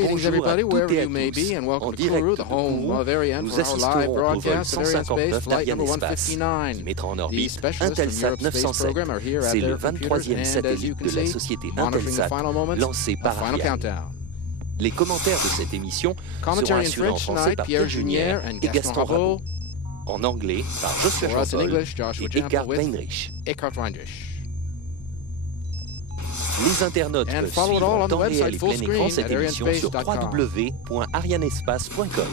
Greetings everybody, wherever you may be, and welcome to Kourou, the home of Ariane, for our live broadcast of Ariane Space Flight number 159. The specialists from Europe's space program are here at their computers, and as you can see, monitoring the final moments, the final countdown. Les commentaires de cette émission seront Commentary in assurés en French français tonight, par Pierre Pierre Junière Junière and et Gaston Gaston Rabot. Rabot. En anglais par Joshua For us in Champol English, Joshua et Eckhard Jampel with Weinrich. Eckhard Weinrich. Les internautes And peuvent follow it all suivre on en the temps réel website et full plein écran screen cette at émission sur arianespace.com. www.arianespace.com.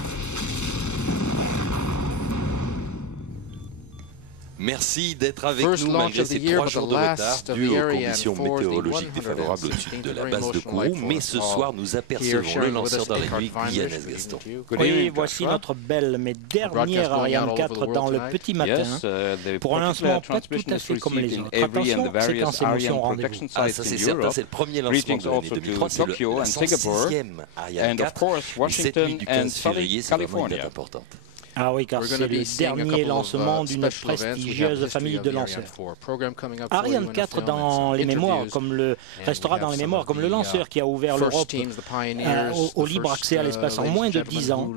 Merci d'être avec nous malgré ces 3 jours de retard dus aux conditions météorologiques défavorables au-dessus de la base de Kourou. Mais ce soir, nous apercevons le lanceur dans la nuit, Guyanaise Gaston. Oui, voici notre belle mais dernière Ariane 4 dans le petit matin. Pour un lancement pas tout à fait comme les autres. Attention, séquence émotion rendez-vous. Ah, ça c'est certain, c'est le premier lancement de l'année 2003, c'est la 106e Ariane 4. Et cette nuit du 15 février, c'est vraiment une date importante. Ah oui, car c'est le dernier lancement d'une prestigieuse famille de lanceurs. Ariane 4 dans les mémoires, restera dans les mémoires comme le lanceur qui a ouvert l'Europe au libre accès à l'espace en moins de 10 ans.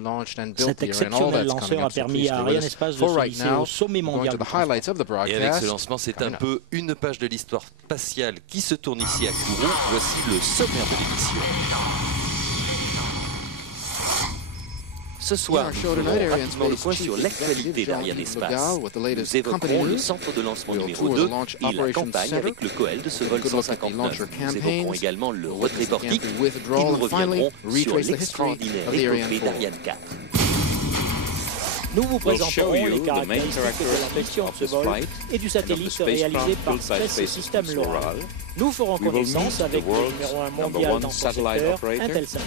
Cet exceptionnel lanceur a permis à Ariane Espace de se hisser au sommet mondial. Et avec ce lancement, c'est un peu une page de l'histoire spatiale qui se tourne ici à Kourou. Voici le sommaire de l'émission. Ce soir, nous ferons rapidement le point sur l'actualité d'Ariane Espace. Nous évoquerons le centre de lancement numéro 2 et la campagne avec le COEL de ce vol 159. Nous évoquerons également le retrait portique et nous reviendrons sur l'extraordinaire épopée d'Ariane 4. Nous vous présenterons les caractéristiques de la mission de ce vol et du satellite réalisé par Space System Loral. Nous ferons connaissance avec le numéro 1 mondial dans son secteur, Intelsat.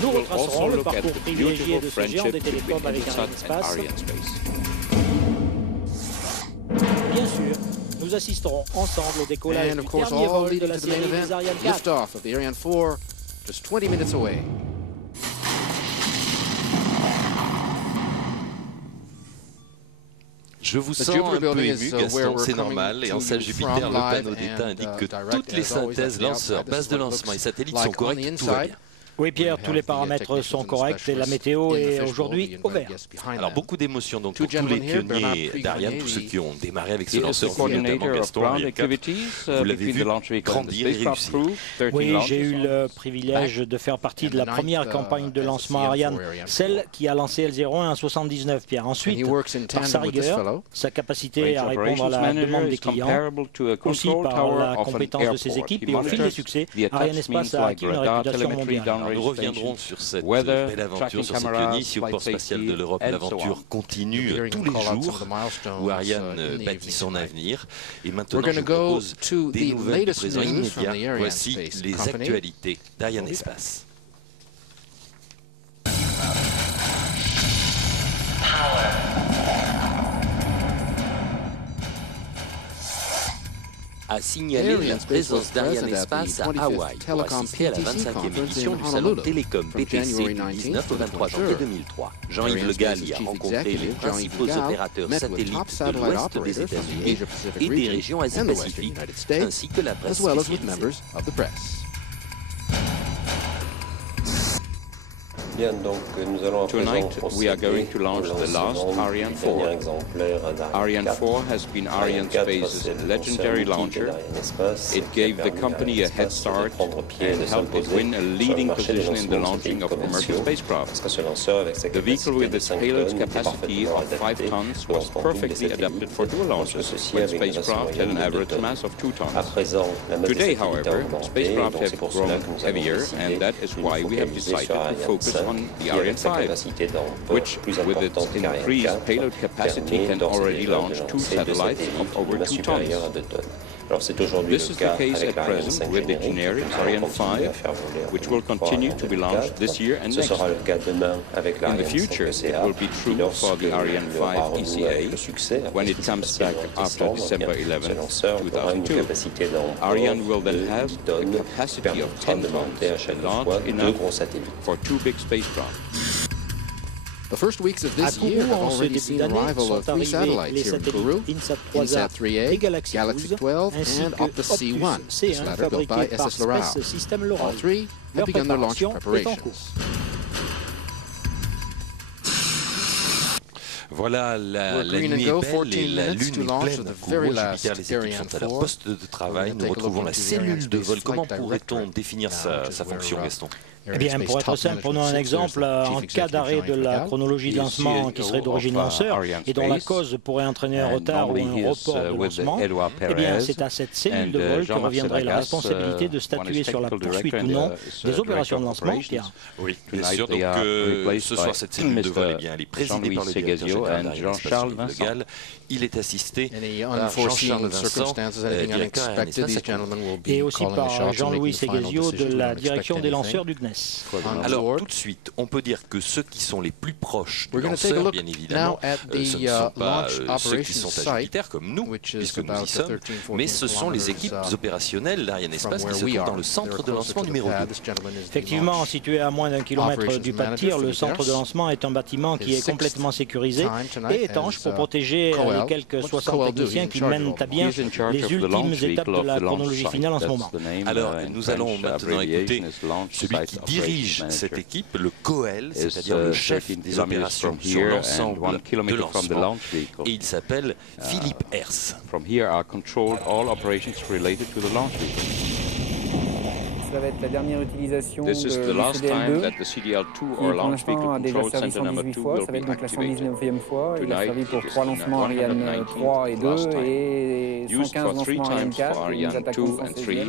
Nous retracerons le parcours privilégié de ce géant des télécoms avec Ariane Espace. Bien sûr, nous assisterons ensemble au décollage du dernier vol de la série des Ariane 4. Liftoff of the Ariane 4, just 20 minutes away. Je vous sens un peu ému, Gaston, c'est normal. Et en salle Jupiter, le panneau d'état indique que toutes les synthèses, lanceurs, bases de lancement et satellites sont correctes, tout va bien. Oui, Pierre, tous les paramètres sont corrects et la météo est aujourd'hui au vert. Alors, beaucoup d'émotions donc pour tous les pionniers d'Ariane, tous ceux qui ont démarré avec ce lanceur, notamment Gaston, vous l'avez vu grandir et réussir. Oui, j'ai eu le privilège de faire partie de la première campagne de lancement Ariane, celle qui a lancé L01 en 79, Pierre. Ensuite, par sa rigueur, sa capacité à répondre à la demande des clients, aussi par la compétence de ses équipes et au fil des succès, Ariane Espace a acquis une réputation mondiale. Nous reviendrons sur cette belle aventure, sur ces pionniers ici au port spatial de l'Europe. L'aventure continue tous les jours où Ariane bâtit son avenir. Et maintenant, je vous propose des nouvelles du présent immédiat. Voici les actualités d'Ariane Espace. A signalé la présence d'Ariane Espace à Hawaï pour assister à la 25e édition du salon Télécom PTC du 19 au 23 janvier 2003. Jean-Yves Le Gall y a rencontré les principaux opérateurs satellites de l'ouest des États-Unis et des régions Asie-Pacifique, ainsi que la presse spécialisée. Bien, donc nous allons Tonight we are going to launch the last Ariane 4. Ariane 4 has been Ariane Space's legendary launcher. It gave the company a head start and helped it win a leading position in the launching of commercial spacecraft. The vehicle with its payload capacity of 5 tons was perfectly adapted for dual launches when spacecraft had an average mass of 2 tons. Today, however, spacecraft have grown heavier, and that is why we have decided to focus on the Ariane 5, which, with its increased payload capacity, can already launch 2 satellites of over 2 tons. This is the case at present with the generic Ariane 5, which will continue to be launched this year and next. In the future, it will be true for the Ariane 5 ECA when it comes back after December 11, 2002. Ariane will then have a capacity of 10 tons, large enough for 2 big spacecraft. À Kourou, en ce début d'année, sont arrivés les satellites INSAT 3A et Galaxy 12, ainsi que Optus C1 fabriqué par Space Systems Loral. Leur préparation est en cours. Voilà, la nuit est belle et la lune est pleine. Kourou, Jupiter, les équipes sont à leur poste de travail. Nous retrouvons la cellule de vol. Comment pourrait-on définir sa fonction, Gaston ? Eh bien, pour être simple, prenons un exemple. En cas d'arrêt de la chronologie de lancement qui serait d'origine lanceur et dont la cause pourrait entraîner un retard ou un report de lancement, eh bien, c'est à cette cellule de vol que reviendrait la responsabilité de statuer sur la poursuite ou non des opérations de lancement. Pierre. Oui, bien sûr. Donc, ce soir, cette cellule de vol, elle est présidée par le directeur général Jean-Charles Vincent. Il est assisté par Jean-Charles Vincent, directeur Arianespace. Et aussi par Jean-Louis Séguezio de la direction des lanceurs du CNES. Alors, tout de suite, on peut dire que ceux qui sont les plus proches du lanceur, bien évidemment, ce ne sont pas ceux qui sont à Jupiter, comme nous, puisque nous y sommes, mais ce sont les équipes opérationnelles d'Arianespace qui se trouvent dans le centre de lancement numéro 2. Effectivement, situé à moins d'1 kilomètre du pas de tir, le centre de lancement est un bâtiment qui est complètement sécurisé et étanche pour protéger les quelques 60 techniciens qui mènent à bien les ultimes étapes de la chronologie finale en ce moment. Alors, nous allons maintenant écouter celui qui dirige cette équipe, le COEL, c'est-à-dire le chef des opérations sur l'ensemble de lancement, et il s'appelle Philippe Hers. Ça va être la dernière utilisation de CDL2, qui pour l'instant a déjà servi 118 fois, ça va être donc la 119e fois. Il a servi pour 3 lancements Ariane 3 et 2 et 115 lancements Ariane 4 et nous attaquons sans CDL.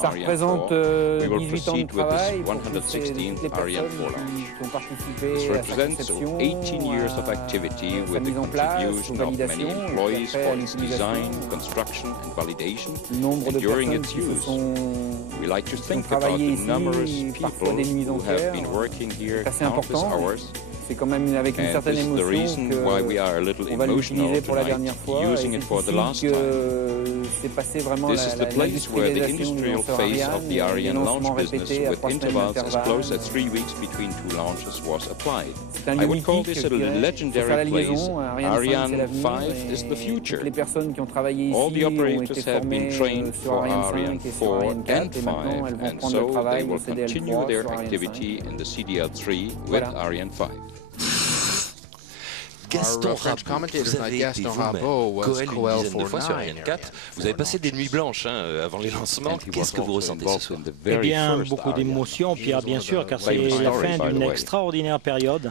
Ça représente 18 ans de travail pour toutes les personnes qui ont participé à sa conception, à sa mise en place, aux validations, et après à l'utilisation. Le nombre de personnes qui se sont travaillé ici, parfois des nuits entières, c'est assez important. C'est quand même avec une certaine émotion qu'on va l'utiliser pour la dernière fois. Et c'est ici que c'est passé vraiment l'industrialisation du lanceur Ariane, des lancements répétés à 3 semaines d'intervalle. C'est un lieu mythique, je dirais. Il faut faire la liaison. Ariane 5, c'est l'avenir. Et toutes les personnes qui ont travaillé ici ont été formées sur Ariane 5 et sur Ariane 4. Et maintenant, elles vont prendre le travail de CDL3 sur Ariane 5. Voilà. Gaston Rabot, vous avez été vous-même COEL une dizaine de fois sur Ariane 4. Vous avez passé des nuits blanches avant les lancements. Qu'est-ce que vous ressentez ce soir? Eh bien, beaucoup d'émotions, Pierre, bien sûr, car c'est la fin d'une extraordinaire période.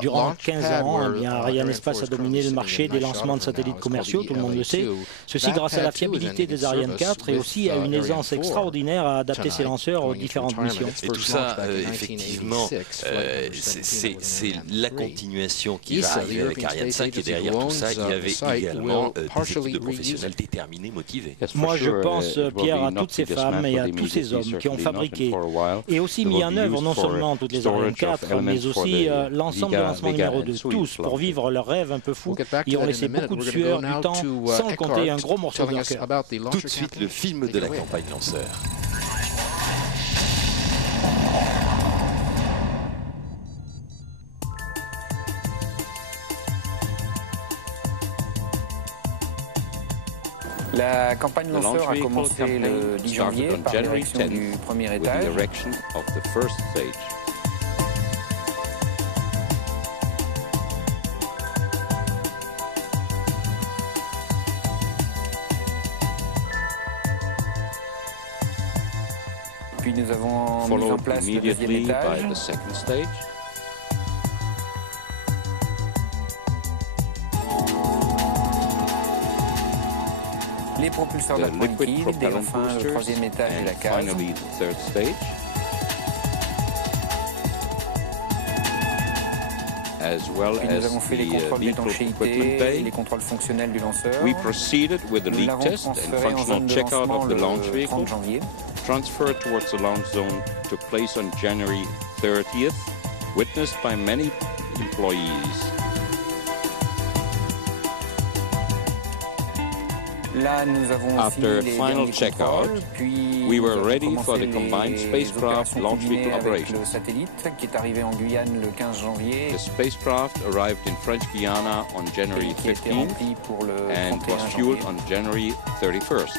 Durant 15 ans, Arianespace a dominé le marché des lancements de satellites commerciaux, tout le monde le sait. Ceci grâce à la fiabilité des Ariane 4 et aussi à une aisance extraordinaire à adapter ses lanceurs aux différentes missions. Et tout ça, effectivement, c'est la continuation qui va arriver avec Ariane 5 et derrière tout ça, il y avait également des équipes de professionnels déterminés, motivés. Moi, je pense, Pierre, à toutes ces femmes et à tous ces hommes qui ont fabriqué et aussi mis en œuvre non seulement toutes les Ariane 4, mais aussi l'ensemble de lancement numéro 2. Tous, pour vivre leur rêve un peu fou, y ont laissé beaucoup de sueur, du temps, sans compter un gros morceau de leur cœur. Tout de suite, le film de la campagne lanceur. La campagne lanceur a commencé le 10 janvier par l'érection du premier étage. Puis nous avons mis en place le deuxième étage. Les propulseurs d'appoint liquide et enfin le troisième étage de la case. Puis nous avons fait les contrôles d'étanchéité et les contrôles fonctionnels du lanceur. Nous l'avons transféré en zone de lancement le 30 janvier. Transfer towards the launch zone took place on January 30th, witnessed by many employees. Là, nous avons After final checkout, we were ready for the combined spacecraft launch vehicle operations. Le satellite qui est arrivé en Guyane le 15 janvier. The spacecraft arrived in French Guiana on January 15th and was fueled on January 31st.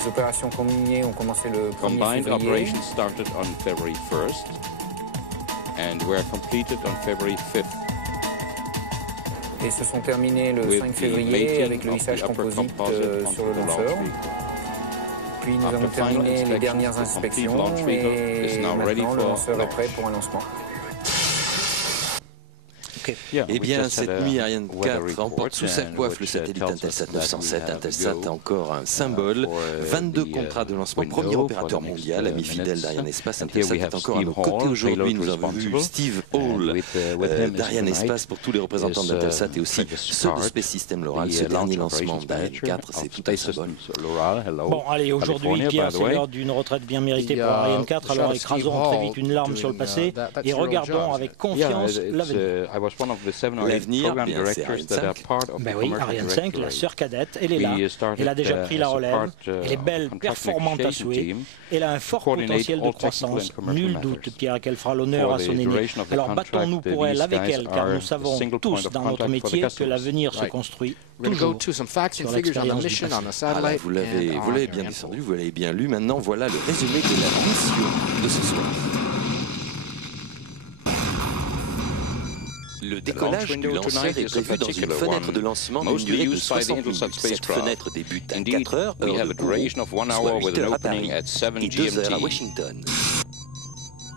Les opérations combinées ont commencé le 1er Combined février. operations started on February 1st and were completed on February 5th. Et se sont terminées le 5 février avec le hissage composite sur le lanceur. Puis nous avons terminé les dernières inspections et maintenant le lanceur est prêt pour un lancement. Eh bien, cette nuit, Ariane 4 emporte sous sa coiffe le satellite Intelsat 907. Intelsat a encore un symbole, 22 contrats de lancement, premier opérateur mondial, ami fidèle d'Ariane Espace. Intelsat est encore à nos côtés aujourd'hui. Nous avons vu Steve Hall d'Ariane Espace pour tous les représentants d'Intelsat et aussi ceux de Space System Loral. Ce dernier lancement d'Ariane 4, c'est tout un symbole. Bon, allez, aujourd'hui, Pierre, c'est l'heure d'une retraite bien méritée pour Ariane 4. Alors écrasons très vite une larme sur le passé et regardons avec confiance l'avenir. L'avenir, bien, c'est Ariane 5. Ben oui, Ariane 5, la sœur cadette, elle est là. Elle a déjà pris la relève. Elle est belle, performante à souhait. Elle a un fort potentiel de croissance. Nul doute, Pierre, qu'elle fera l'honneur à son aîné. Alors battons-nous pour elle, avec elle, car nous savons tous dans notre métier que l'avenir se construit toujours sur l'expérience du passé. Voilà, vous l'avez bien descendu, vous l'avez bien lu. Maintenant, voilà le résumé de la mission de ce soir. Le décollage du lanceur est prévu dans une fenêtre de lancement d'une durée de 60 minutes. Cette fenêtre débute à 4 heures, heure de Kourou, soit 8 heures à Paris et 2 heures à Washington.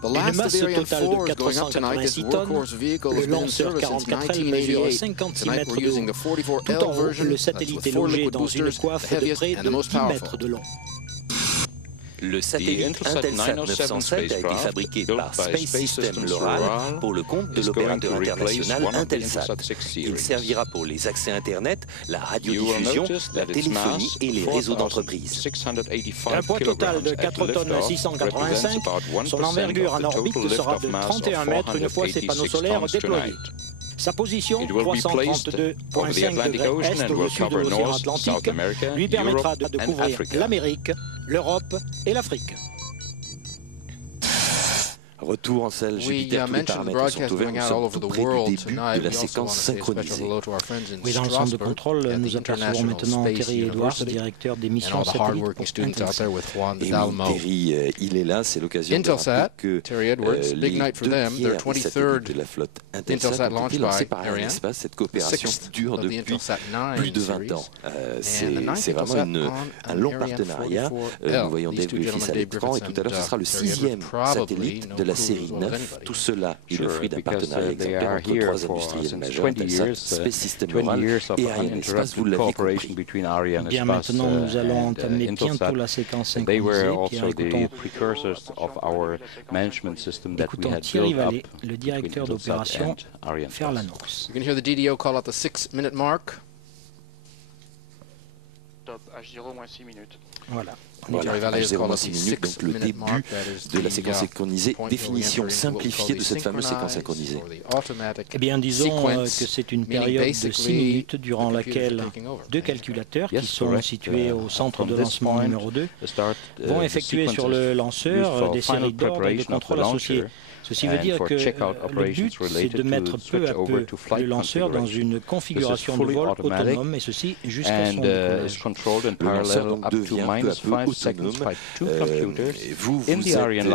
Une masse totale de 486 tonnes, le lanceur 44L mesure 56 mètres de haut. Tout en haut, le satellite est logé dans une coiffe de près de 10 mètres de long. Le satellite Intelsat 907 a été fabriqué par Space System Loral pour le compte de l'opérateur international Intelsat. Il servira pour les accès Internet, la radiodiffusion, la téléphonie et les réseaux d'entreprise. Un poids total de 4 tonnes 685, son envergure en orbite sera de 31 mètres une fois ses panneaux solaires déployés. Sa position, 332,5 degrés est au-dessus de l'océan Atlantique, lui permettra de couvrir l'Amérique, l'Europe et l'Afrique. Retour en salle Jupiter, tous les paramètres sont ouverts, nous sommes tout près du début de la séquence synchronisée. Oui, dans le centre de contrôle, nous apercevons maintenant Terry Edwards, directeur des missions satellites pour Intelsat. Et oui, Terry, il est là, c'est l'occasion de rappeler que les deux tiers des satellites de la flotte Intelsat ont été lancés par Ariane Espace. Cette coopération dure depuis plus de 20 ans. C'est vraiment un long partenariat. Nous voyons Dave Griffiths à l'écran et tout à l'heure, ce sera le 6e satellite de la série 9. Tout cela est le fruit d'un partenariat exemplaire entre 3 industriels majeurs, Intelsat, Space System Loral et Ariane Espace, vous l'avez compris. Bien, maintenant, nous allons entamer bientôt la séquence synchronisée. Écoutons Thierry Vallée, le directeur d'opération, faire l'annonce. You can hear the DDO call at the 6-minute mark. Top H0 moins 6 minutes. Voilà. Voilà, H0 6 minutes, donc le début de la séquence synchronisée, définition simplifiée de cette fameuse séquence synchronisée. Eh bien, disons que c'est une période de 6 minutes durant laquelle 2 calculateurs qui sont situés au centre de lancement numéro 2 vont effectuer sur le lanceur des séries d'ordres et de contrôle associés. Ceci veut dire que le but, c'est de mettre peu à peu le lanceur dans une configuration de vol autonome, et ceci jusqu'à son décollage. Le lanceur donc devient peu à peu autonome. Vous êtes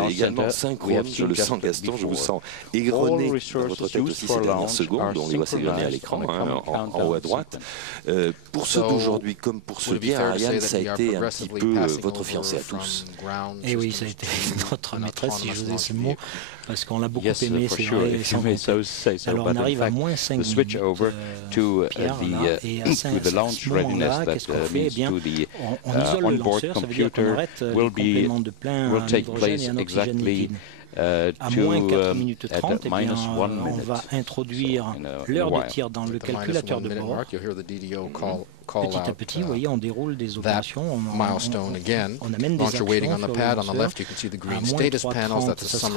également synchrone, je le sens Gaston, je vous sens égrené dans votre tête aussi ces dernières secondes, on les voit s'égrener à l'écran, en haut à droite. Pour ceux d'aujourd'hui comme pour ceux d'hier, Ariane, ça a été un petit peu votre fiancé à tous. Et oui, ça a été notre maîtresse, si je osais ce mot, parce qu'on l'a beaucoup aimé, c'est vrai, sans compter. Alors on arrive à moins 5 minutes, Pierre, là, et à ce moment-là, qu'est-ce qu'on fait? Eh bien, on isole le lanceur, ça veut dire qu'on arrête les compléments de plein à l'hydrogène et à l'oxygène liquide. à moins 4 minutes 30, eh bien, on va introduire l'heure de tir dans le calculateur de bord. Petit à petit, vous voyez, on déroule des opérations, on amène des actions sur le lanceur. À moins 3:30, ce sera le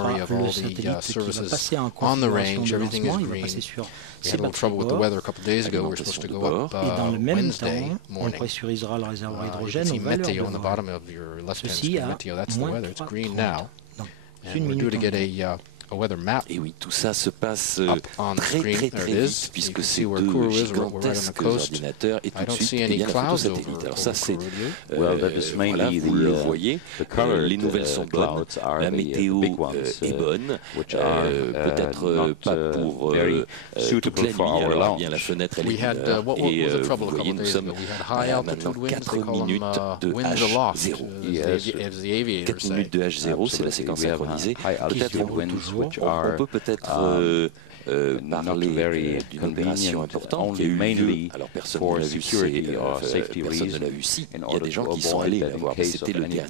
satellite qui va passer en configuration de lancement, il va passer sur ses batteries de bord. Et dans le même temps, on pressurisera le réservoir hydrogène aux valeurs de vol. Ceci à moins 3:30. Donc, une minute environ. Et oui, tout ça se passe très vite, puisque c'est deux gigantesques ordinateurs, et tout de suite, il y a la photo satellite. Alors ça, c'est, voilà, vous le voyez, les nouvelles sont bonnes, la météo est bonne, peut-être pas pour toute la nuit, alors bien la fenêtre elle est ouverte, et vous voyez, nous sommes à maintenant 4 minutes de H0. 4 minutes de H0, c'est la séquence synchronisée. Peut-être on peut peut-être parler d'une opération importante qui a eu lieu. Alors personne ne l'a vu, personne ne l'a vu ici. Il y a des gens qui sont allés la voir. C'était le dernier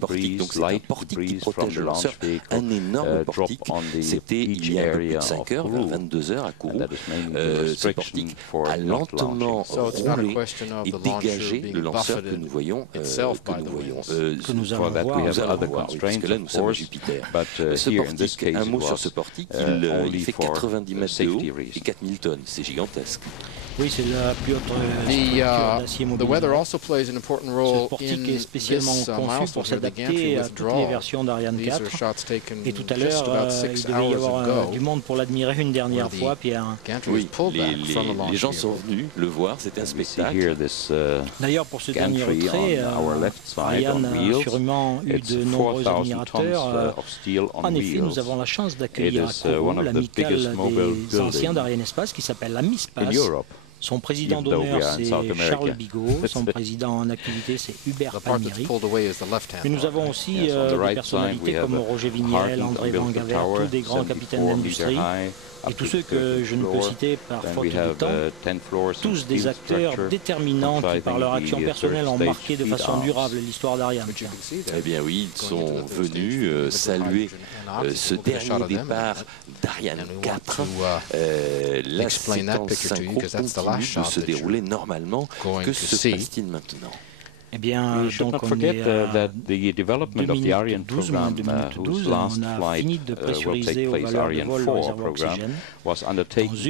portique. Donc c'est un portique qui protège le lanceur. Un énorme portique. C'était il y a un peu plus de 5 heures, vers 22 heures à Kourou. Ce portique a lentement roulé et dégagé le lanceur que nous voyons. Que nous allons voir. Parce que là nous sommes à Jupiter. Ce portique, un mot sur ce portique, il fait 90 mètres de haut et 4000 tonnes. C'est gigantesque. Oui, c'est la plus haute structure d'acier mobilisable. Ce portique est spécialement conçu pour s'adapter à toutes les versions d'Ariane 4. Et tout à l'heure, il devait y avoir du monde pour l'admirer une dernière fois. Puis oui, les gens sont venus le voir, c'était un spectacle. D'ailleurs, pour ce dernier retrait, Ariane a sûrement eu de nombreux admirateurs. En effet, nous avons la chance d'accueillir à Kourou l'amicale des anciens d'Ariane Espace qui s'appelle la MISPAS. Son président d'honneur, c'est Charles Bigot. Son président en activité, c'est Hubert Palmieri. Et nous avons aussi des personnalités comme Roger Vignel, André Van Gavert, tous des grands capitaines d'industrie. Et tous ceux que je ne peux citer par faute de temps, tous des acteurs déterminants qui, par leur action personnelle, ont marqué de façon durable l'histoire d'Ariane. Eh bien oui, ils sont venus saluer ce dernier départ d'Ariane 4. La séquence synchro continue de se dérouler normalement. Que se passe-t-il maintenant? Eh bien, donc on est à 2 minutes 12, moins 2 minutes 12, on a fini de pressuriser aux valeurs de vol le réservoir oxygène. Dans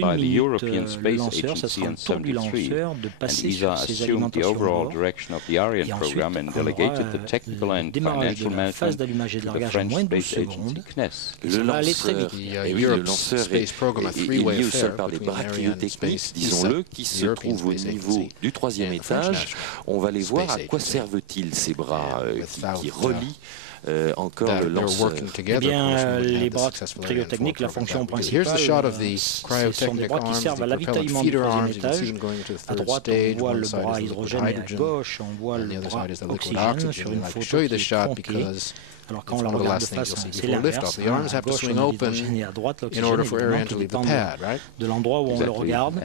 1 minute, le lanceur, ça sera un tour du lanceur de passer sur ses alimentations de bord. Et ensuite, on aura le démarrage de la phase d'allumage et de largage en moins de 12 secondes. Ça va aller très vite. Le lanceur est lié au sol par des bras cryotechniques, disons-le, qui se trouvent au niveau du 3e étage. On va les voir. À quoi servent-ils ces bras qui relient encore le lanceur? Eh bien, les bras cryotechniques, la fonction principale, ce sont des bras qui servent à l'avitaillement du 3e étage. À droite, on voit le bras hydrogène et à gauche, on voit le bras oxygène sur une photo qui est tronquée. Alors quand on la regarde de face, c'est l'inverse. À gauche, on a l'hydrogène et à droite, l'oxygène, qui dépend de l'endroit où on le regarde.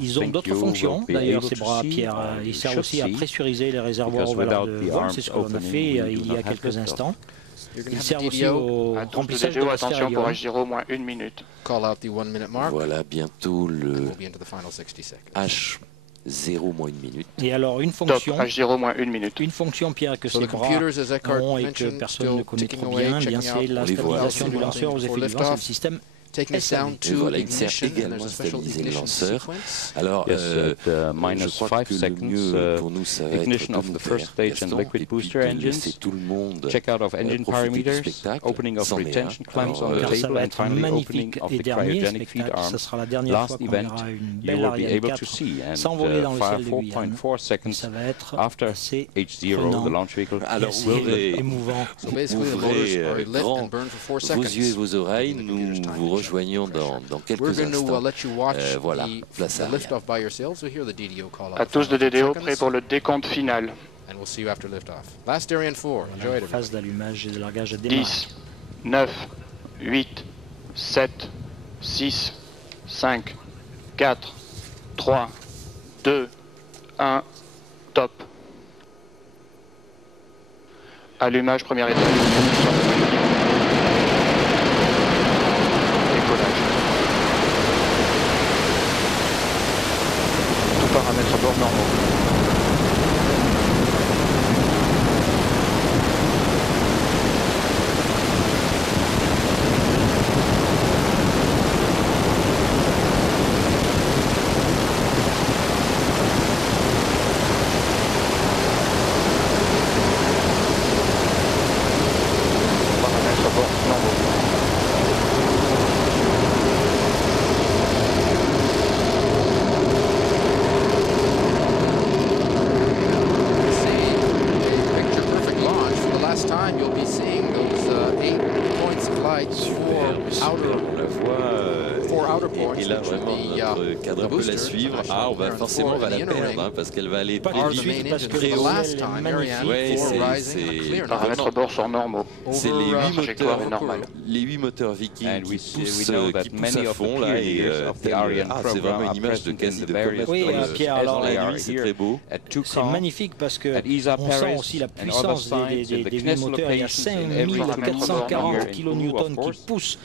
Ils ont d'autres fonctions, d'ailleurs, ces bras à pierre. Ils servent aussi à pressuriser les réservoirs aux valeurs de vol. C'est ce qu'on a fait il y a quelques instants. Ils servent aussi au remplissage de attention pour H0, moins 1 minute. Voilà bientôt le H0 moins 1 minute. Et alors une fonction, H0 moins 1 minute. Une fonction, Pierre, que ces bras ont et que personne ne connaît trop bien, c'est la stabilisation du lanceur aux effets du vent, c'est le système Et voilà, il sert également à stabiliser le lanceur. Alors, je crois que le mieux pour nous, ça va être de nous faire Gaston, et puis de laisser tout le monde profiter du spectacle. Car ça va être un magnifique et dernier spectacle. Ce sera la dernière fois qu'on verra une belle Ariane 4 s'envoler dans le ciel de Guyane. Et ça va être assez prenant et assez émouvant. Ouvrez grand vos yeux et vos oreilles. Nous vous rejoignons dans quelques instants. Voilà, place à À tous de DDO, prêts pour le décompte final. Phase d'allumage et de largage à 10, 9, 8, 7, 6, 5, 4, 3, 2, 1, top. Allumage, première étape. bord normaux. On va forcément la perdre parce qu'elle va aller très vite parce que très haut. Les paramètres bord sont normaux. C'est les 8 moteurs Viking qui poussent à fond là et c'est vraiment une image de quasi de comète. Oui, Pierre, alors la nuit, c'est très beau. C'est magnifique parce que on sent aussi la puissance des 8 moteurs. Il y a 5440 kN qui poussent.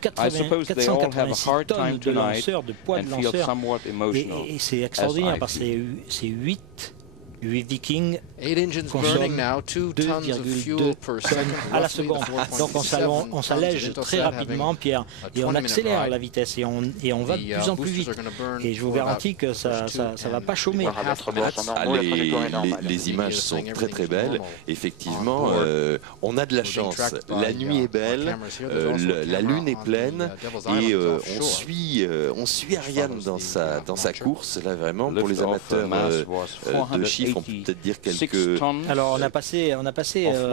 486 tonnes de lanceurs, de poids de lanceurs, et c'est extraordinaire parce que c'est 8 Vikings consomment 2,2 tonnes à la seconde. Donc on s'allège très rapidement, Pierre, et on accélère la vitesse et on va de plus en plus vite. Et je vous garantis que ça va pas chômer. Les images sont très très belles. Effectivement, on a de la chance. La nuit est belle, la lune est pleine et on suit Ariane dans sa course. Là vraiment, pour les amateurs de chiffres, on peut peut-être dire quelques... Alors on a passé la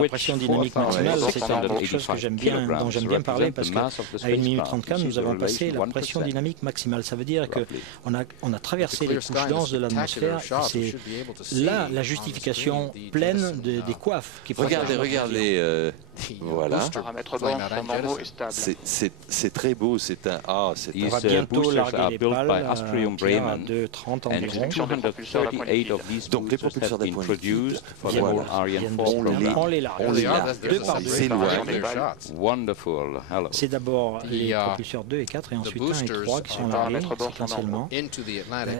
pression dynamique maximale, c'est quelque chose que dont j'aime bien parler parce qu'à 1 minute 34, nous avons passé la pression dynamique maximale. Ça veut dire qu'on a traversé les couches denses de l'atmosphère. C'est là la justification pleine des coiffes. Regardez, voilà. C'est très beau, on va bientôt larguer les pales à 2,30 environ. Donc les propulseurs d'appoint liquide, on les largue. C'est loin. C'est d'abord les propulseurs 2 et 4 et ensuite 1 et 3 qui sont largués séquentiellement.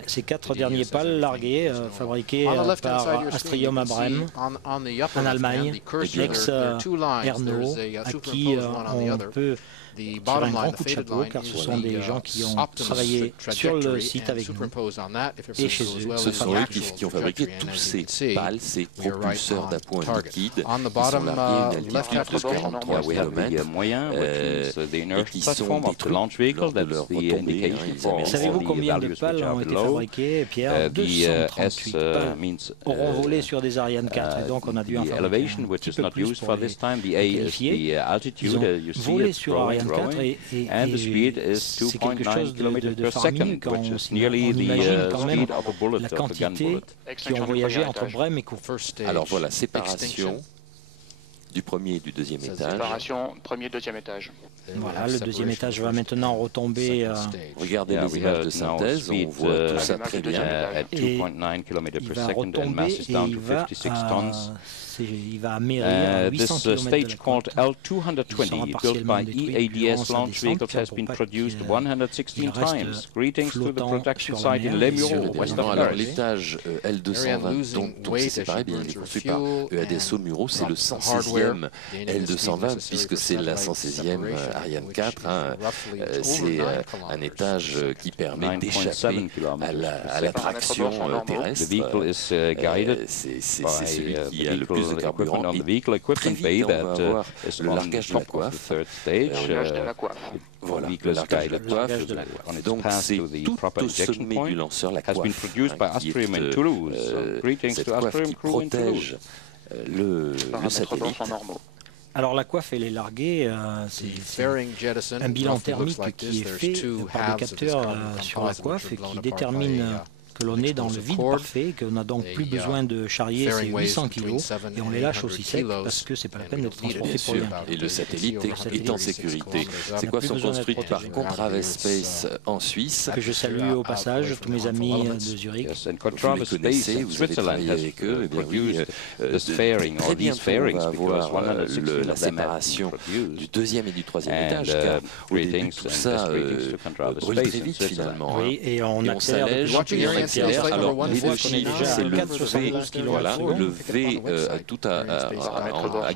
Ces 4 derniers pales largués, fabriqués par Astrium à Brême, en Allemagne, ex-Erno, à qui on peut tirer un grand coup de chapeau car ce sont des gens qui ont travaillé sur le site avec nous et chez eux. Ce sont eux qui ont fabriqué tous ces pales, ces propulseurs d'appoint liquide. Ils sont largués une altitude de 43 Weyermann et qui sont des trucs lors de leur retombée. Savez-vous combien de pales ont été fabriquées, Pierre? 238 pales auront volé sur des Ariane 4 et donc on a dû en faire un petit peu plus pour les qualifier. Ils ont volé sur Ariane 4 et c'est quelque chose de faramineux quand on imagine quand même la quantité qui ont voyagé entre Brême et Kourou. Alors voilà, séparation du premier et du deuxième étage. Séparation premier et deuxième étage. Voilà, le deuxième étage va maintenant retomber. Regardez les images de synthèse, on voit tout ça très bien. Et il va retomber et il va amérir à 800 km stage called L220, built by EADS launch vehicles, has been produced 116 times. Greetings to the production site in Lemuro, west of Alors Paris. l'étage L220, dont c'est séparé, bien il est construit par EADS Muro, c'est le 116e L220, puisque c'est la 116e Ariane 4. C'est un étage qui permet d'échapper à la traction terrestre. C'est celui qui a le plus de carburant. Et très vite, on va avoir le largage de la coiffe. Voilà, le largage de la coiffe. Donc c'est tout au sommet du lanceur, la coiffe, qui est cette coiffe qui protège le satellite. Alors la coiffe, elle est larguée, c'est un bilan thermique qui est fait par des capteurs sur la coiffe et qui détermine que l'on est dans le vide parfait, qu'on n'a donc plus besoin de charrier ces 800 kg et on les lâche aussi sec parce que c'est pas la peine d'être transporté pour rien. Et le satellite est en sécurité. Ces coiffes sont construites par Contraves Space en Suisse. Que je salue au passage tous mes amis de Zurich. Vous les connaissez, vous avez travaillé avec eux. Eh bien oui, très bientôt on va avoir la séparation du deuxième et du troisième étage, car au début tout ça brûle très vite finalement. Oui, et on accélère. accélère. Alors, les deux chiffres, c'est le V, voilà, le V tout à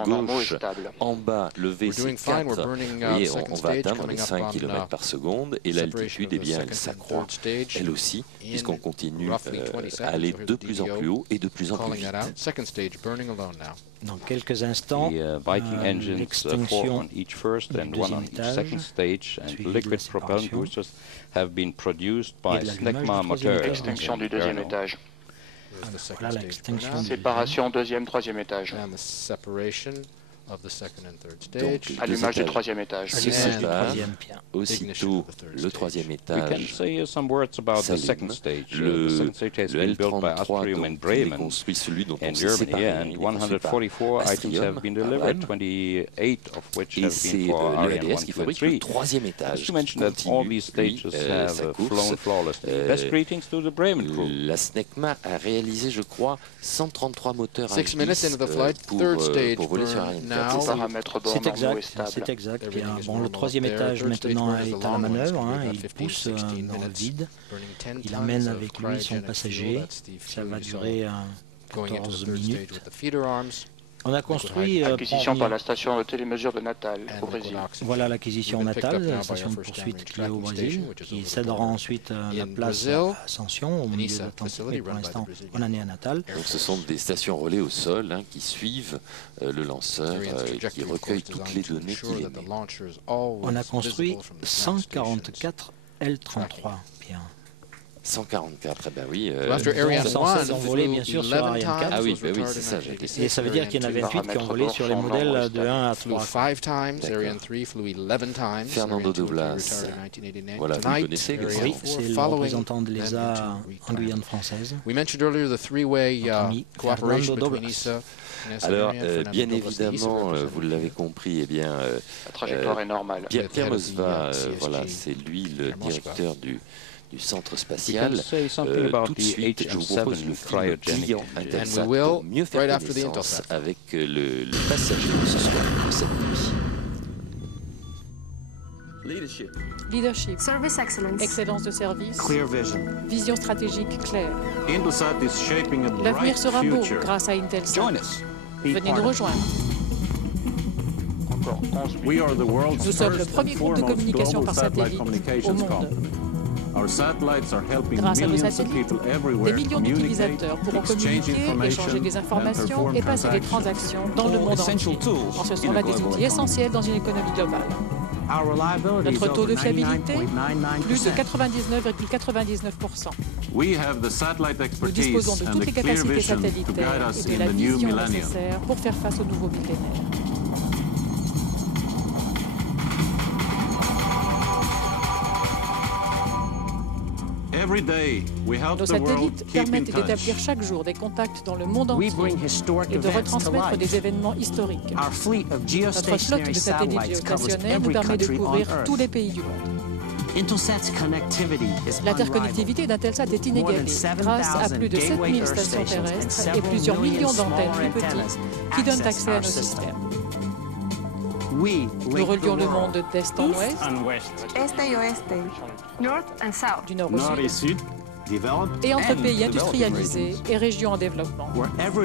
gauche, en bas, le V c'est 4, et on va atteindre les 5 km par seconde, et l'altitude, eh bien, elle s'accroît, elle aussi, puisqu'on continue à aller de plus en plus haut et de plus en plus vite. Dans quelques instants, l'extinction du deuxième étage, l'extinction du deuxième étage. Voilà l'extinction. Séparation deuxième, troisième étage. Allumage du troisième étage. Aussitôt, le troisième étage s'allume. Le L33 est construit, celui dont on s'est séparé. Astrium, et c'est l'EADS qui fabrique le troisième étage, qui continue, sa course. La SNECMA a réalisé, je crois, 133 moteurs à hélice pour voler sur Ariane 4. C'est exact. Bon, le troisième étage maintenant est à la manœuvre, il pousse dans le vide, il amène avec lui son passager, ça va durer 14 minutes. On a construit... Acquisition par la station de télémesure de Natal, au Brésil. Voilà l'acquisition Natal, la station de poursuite qui est au Brésil, qui cédera ensuite la place à Ascension, au milieu de l'Atlantique, mais pour l'instant, on en est à Natal. Donc ce sont des stations relais au sol qui suivent le lanceur et qui recueillent toutes les données qu'il émet. On a construit 144 L33, Pierre. 144, ben oui. 116 ont volé bien sûr sur Ariane 4. Ah oui, ben oui, c'est ça. Et ça veut dire qu'il y en a 28 qui ont volé sur les modèles de 1 à 3. Fernando Doblas, voilà, vous le connaissez, oui, c'est le représentant de l'ESA en Guyane française. Fernando Doblas. Alors, bien évidemment, vous l'avez compris, eh bien, la trajectoire est normale. Pierre Mosva, voilà, c'est lui le directeur du centre spatial. Tout de suite, je vous propose le film Client Intelsat pour mieux faire connaissance avec le passager de ce soir, de cette nuit. Leadership. Service excellence. Excellence de service. Clear vision. Vision stratégique claire. L'avenir sera beau grâce à Intelsat. Venez nous rejoindre. Nous sommes le premier groupe de communication par satellite au monde. Grâce à nos satellites, des millions d'utilisateurs pourront communiquer, échanger des informations et passer des transactions dans le monde entier. Or, ce sont là des outils essentiels dans une économie globale. Notre taux de fiabilité, plus de 99,99%. Nous disposons de toutes les capacités satellitaires et de la vision nécessaire pour faire face au nouveau millénaire. Nos satellites permettent d'établir chaque jour des contacts dans le monde entier et de retransmettre des événements historiques. Notre flotte de satellites géostationnaires nous permet de couvrir tous les pays du monde. L'interconnectivité d'Intelsat est inégalée grâce à plus de 7000 stations terrestres et plusieurs millions d'antennes plus petites qui donnent accès à nos systèmes. Nous relions le monde d'est en ouest, du nord au sud, et entre pays industrialisés et régions en développement.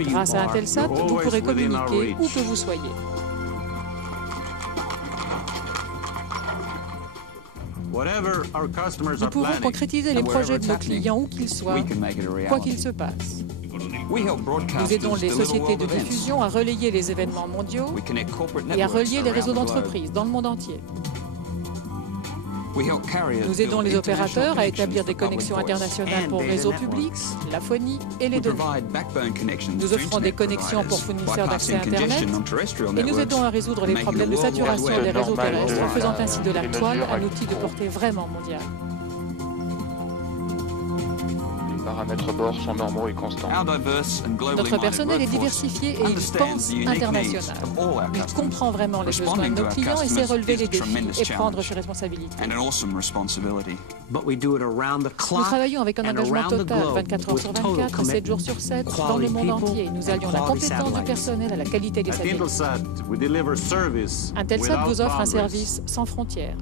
Grâce à Intelsat, vous pourrez communiquer où que vous soyez. Nous pouvons concrétiser les projets de nos clients où qu'ils soient, quoi qu'il se passe. Nous aidons les sociétés de diffusion à relayer les événements mondiaux et à relier les réseaux d'entreprises dans le monde entier. Nous aidons les opérateurs à établir des connexions internationales pour réseaux publics, la phonie et les données. Nous offrons des connexions pour fournisseurs d'accès Internet et nous aidons à résoudre les problèmes de saturation des réseaux terrestres en faisant ainsi de la toile un outil de portée vraiment mondiale. Les paramètres bord sont normaux et constants. Notre personnel est diversifié et il pense international. Il comprend vraiment les besoins de nos clients et sait relever les défis et prendre ses responsabilités. Nous travaillons avec un engagement total 24 heures sur 24, 7 jours sur 7, dans le monde entier. Nous allions la compétence du personnel à la qualité des satellites. Intelsat vous offre un service sans frontières.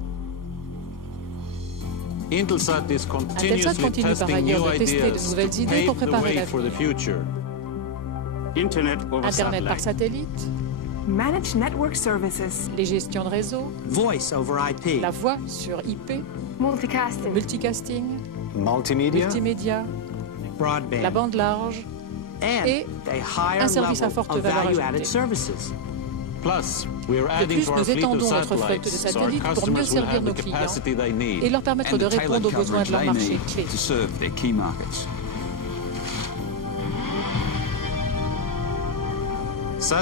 Intelsat continue par ailleurs de tester de nouvelles idées pour préparer l'avenir. Internet par satellite, Managed network services, les gestions de réseau, voice over IP, la voix sur IP, multicasting, multimédia, broadband, la bande large et un service à forte valeur ajoutée. De plus, nous étendons notre flotte de satellites pour mieux servir nos clients et leur permettre de répondre aux besoins de leur marché clé.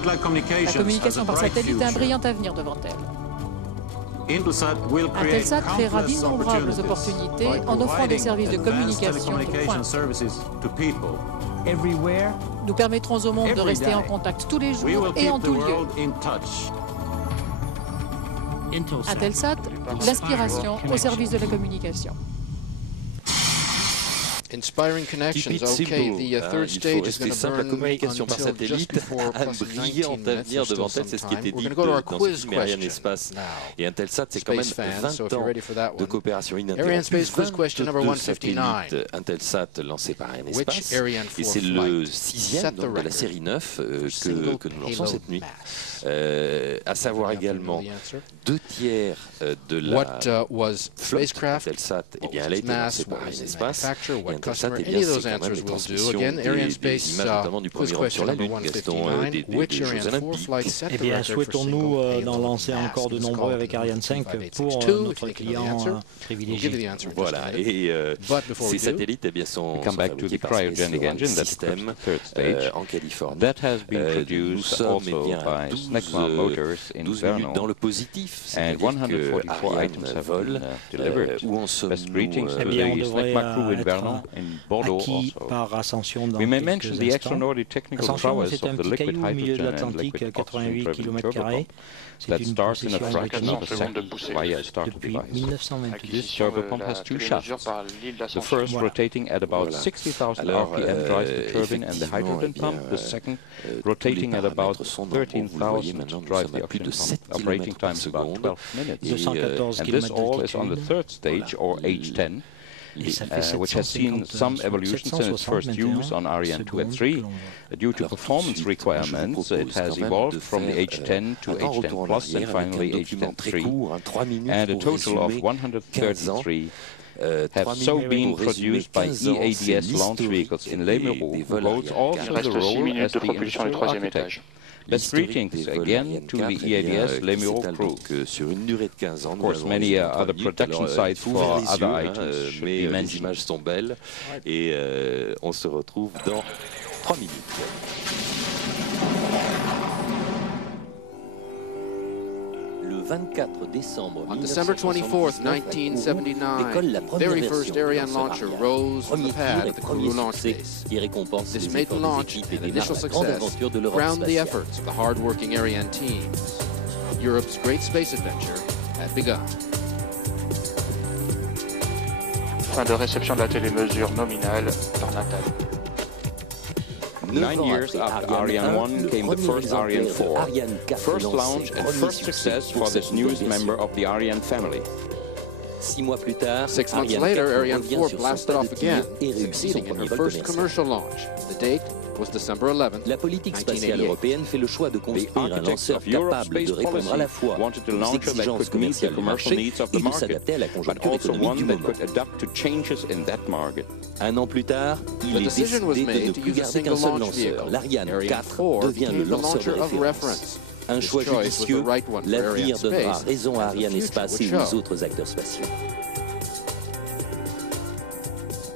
La communication par satellite a un brillant avenir devant elle. Intelsat créera d'innombrables opportunités en offrant des services de communication de pointe. Nous permettrons au monde de rester en contact tous les jours et en tout lieu. Intelsat, l'inspiration au service de la communication. Inspiring connections. Okay, the third stage is going to burn communication par satellite a un brillant avenir devant elle, c'est ce qui était dit dans ce film Ariane Espace. Et Intelsat, c'est quand même 20 ans de coopération ininterrompue. 22 satellites Intelsat lancés par Ariane Espace. Et c'est le 6e de la série 9 que nous lançons cette nuit. À savoir également 2 tiers de la flotte Intelsat, eh bien, elle a été lancée par Ariane Espace. Intelsat, eh bien, c'est quand même les transmissions des images, notamment du premier homme sur la Lune, Gaston, des Jeux Olympiques. Eh bien, souhaitons-nous d'en lancer encore de nombreux avec Ariane 5 pour notre client privilégié. Voilà, et ces satellites, eh bien, sont fabriqués par un système en Californie. Nous sommes, eh bien, 12 minutes dans le positif, c'est-à-dire qu'Ariane vole. Où en sommes-nous? Eh bien, on devrait être acquis par Ascension dans quelques instants. Ascension, c'est un petit caillou au milieu de l'Atlantique, à 88 km². C'est une possession britannique depuis 1922. This turbopump has 2 shafts. The first rotating at about 60,000 RPM drives the turbine and the hydrogen pump. The second rotating at about 13,000 drives the oxygen pump. Operating time is about 12 minutes. And this all is on the third stage, or H10. Which has seen some evolution since its first use on Ariane 2 and 3. Due to performance requirements, it has evolved from the H10 to H10 Plus and finally H10 3. And a total of 133 have so been produced by EADS launch vehicles in Les Mureaux, who holds also the role as the industrial architect. Best greetings again to the EADS Les Mureaux crew. Of course, many other production sites for other items should be mentioned. Les images sont belles et on se retrouve dans 3 minutes. On December 24th, 1979, the very first Ariane launcher rose from the pad at the Kourou launch base. This maiden launch and initial success crowned the efforts of the hard-working Ariane teams. Europe's great space adventure had begun. Fin de réception de la télémesure nominale par Nathalie. 9 years after Ariane 1 came the first Ariane 4, first launch and first success for this newest member of the Ariane family. 6 months later, Ariane 4 blasted off again, succeeding in her first commercial launch. The date was December 11th, La politique spatiale européenne fait le choix de construire un lanceur capable de répondre à la fois aux exigences commerciales du marché et de s'adapter à la conjoncture économique du moment. Un an plus tard, il est décidé de ne plus garder qu'un seul lanceur. L'Ariane 4 devient le lanceur de référence. Un choix judicieux, l'avenir donnera raison à Ariane Espace et aux autres acteurs spatiaux.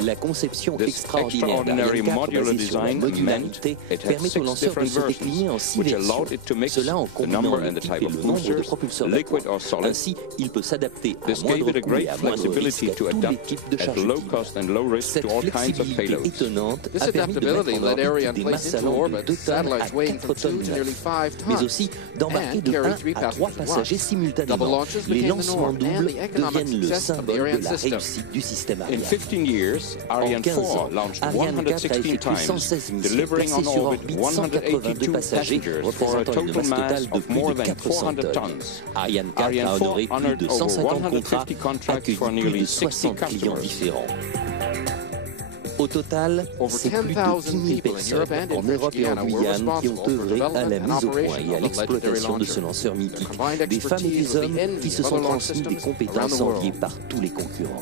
La conception extraordinaire d'Ariane 4 basée sur la modularité permet au lanceur de se décliner en 6 versions, cela en combinant le type et le nombre de propulseurs vapeur. Ainsi, il peut s'adapter à moindre coût et à moindre risque à tous les types de charges utiles. Cette flexibilité étonnante a permis de mettre en orbite des masses allant de 2 tonnes à 4 tonnes 9, mais aussi d'embarquer de 1 à 3 passagers simultanément. Les lancements doubles deviennent le symbole de la réussite du système Ariane. En 15 ans, Ariane 4 a effectué 116 missions, placé sur orbite 182 passagers, représentant une masse totale de plus de 400 tonnes. Ariane 4 a honoré plus de 150 contrats, accueilli plus de 60 clients différents. Au total, c'est plus de 10 000 personnes en Europe et en Guyane qui ont œuvré à la mise au point et à l'exploitation de ce lanceur mythique. Des femmes et des hommes qui se sont transmis des compétences enviées par tous les concurrents.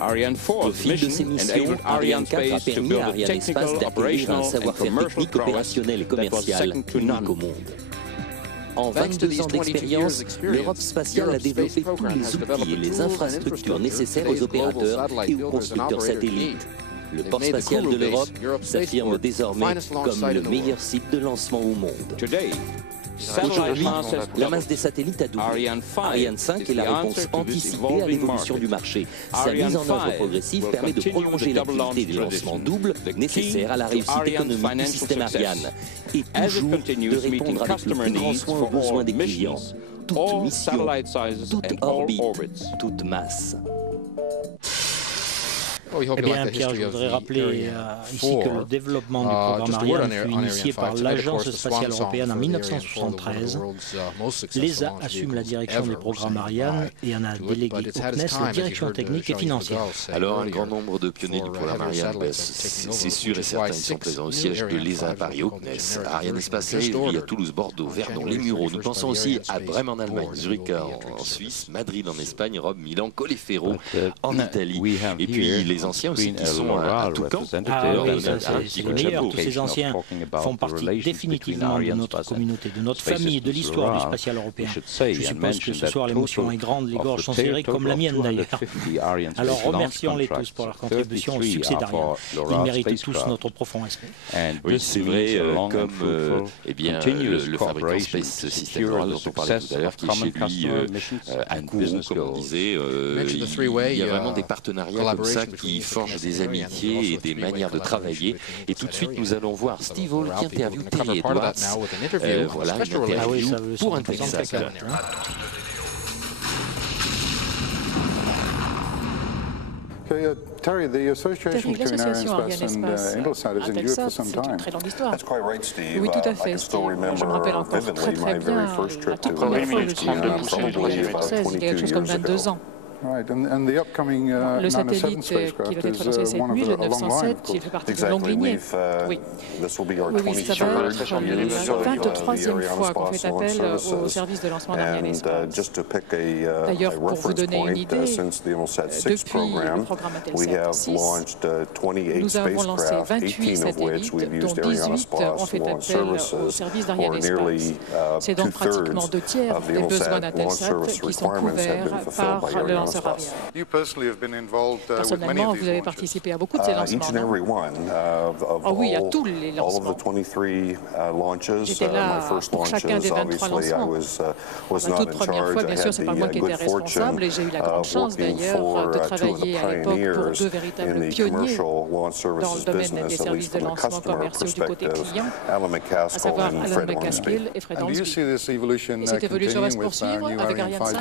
Au fil de ces missions, Ariane 4 a permis à Ariane Espace d'acquérir un savoir-faire technique, opérationnel et commercial unique au monde. En 22 ans d'expérience, l'Europe spatiale a développé tous les outils et les infrastructures nécessaires aux opérateurs et aux constructeurs satellites. Le port spatial de l'Europe s'affirme désormais comme le meilleur site de lancement au monde. Aujourd'hui, la masse des satellites a doublé. Ariane 5 est la réponse anticipée à l'évolution du marché. Sa mise en œuvre progressive permet de prolonger l'activité des lancements doubles nécessaires à la réussite économique du système Ariane et toujours de répondre avec le plus grand soin aux besoins des clients. Toute mission, toute orbite, toute masse. Eh bien, Pierre, je voudrais rappeler ici que le développement du programme Ariane fut initié par l'Agence spatiale européenne en 1973. L'ESA assume la direction des programmes Ariane et en a délégué au CNES la direction technique et financière. Alors, un grand nombre de pionniers du programme Ariane, c'est sûr et certain, ils sont présents au siège de l'ESA à Paris, au CNES, Ariane Espace à Toulouse, Bordeaux, Verdon, les Mureaux. Nous pensons aussi à Brême en Allemagne, Zurich en Suisse, Madrid en Espagne, Rome, Milan, Colleferro en Italie. Et puis les anciens aussi qui sont à Toucan. Ah oui, ça c'est les meilleurs. Tous ces anciens font partie définitivement de notre communauté, de notre famille, de l'histoire du spatial européen. Je suppose que ce soir l'émotion est grande, les gorges sont serrées comme la mienne d'ailleurs. Alors remercions-les tous pour leur contribution au succès d'Ariane. Ils méritent tous notre profond respect. Oui, c'est vrai, comme le fabricant Space System dont on parlait tout à l'heure, qui est chez lui à Kourou, comme on disait, il y a vraiment des partenariats comme ça qui forgent des amitiés et des manières de travailler. Et tout de suite, nous allons voir Steve Hall qui interviewe Terry Edwards. Voilà, une interview pour un Texas. Terry, l'association Ariane Espace Intelsat, c'est une très longue histoire. Oui, tout à fait, Steve. Je me rappelle encore très très bien la toute première fois que je suis venu ici en Guyane française, il y a quelque chose comme 22 ans. Le satellite qui va être lancé cette nuit, le 907, il fait partie d'une longue lignée. Oui, ça va être la 23e fois qu'on fait appel au service de lancement d'Ariane Espace. D'ailleurs, pour vous donner une idée, depuis le programme Intelsat 6, nous avons lancé 28 satellites, dont 18 ont fait appel au service d'Ariane Espace. C'est donc pratiquement 2 tiers des besoins d'Intelsat qui sont couverts par le lanceur Ariane. Personnellement, vous avez participé à beaucoup de ces lancements. Oh oui, à tous les lancements. J'étais là pour chacun des 23 lancements. La toute première fois, bien sûr, c'est pas moi qui étais responsable et j'ai eu la grande chance d'ailleurs de travailler à l'époque pour 2 véritables pionniers dans le domaine des services de lancement commerciaux du côté client, à savoir Alan McCaskill et Fred Hornsby. Et cette évolution va se poursuivre avec Ariane 5?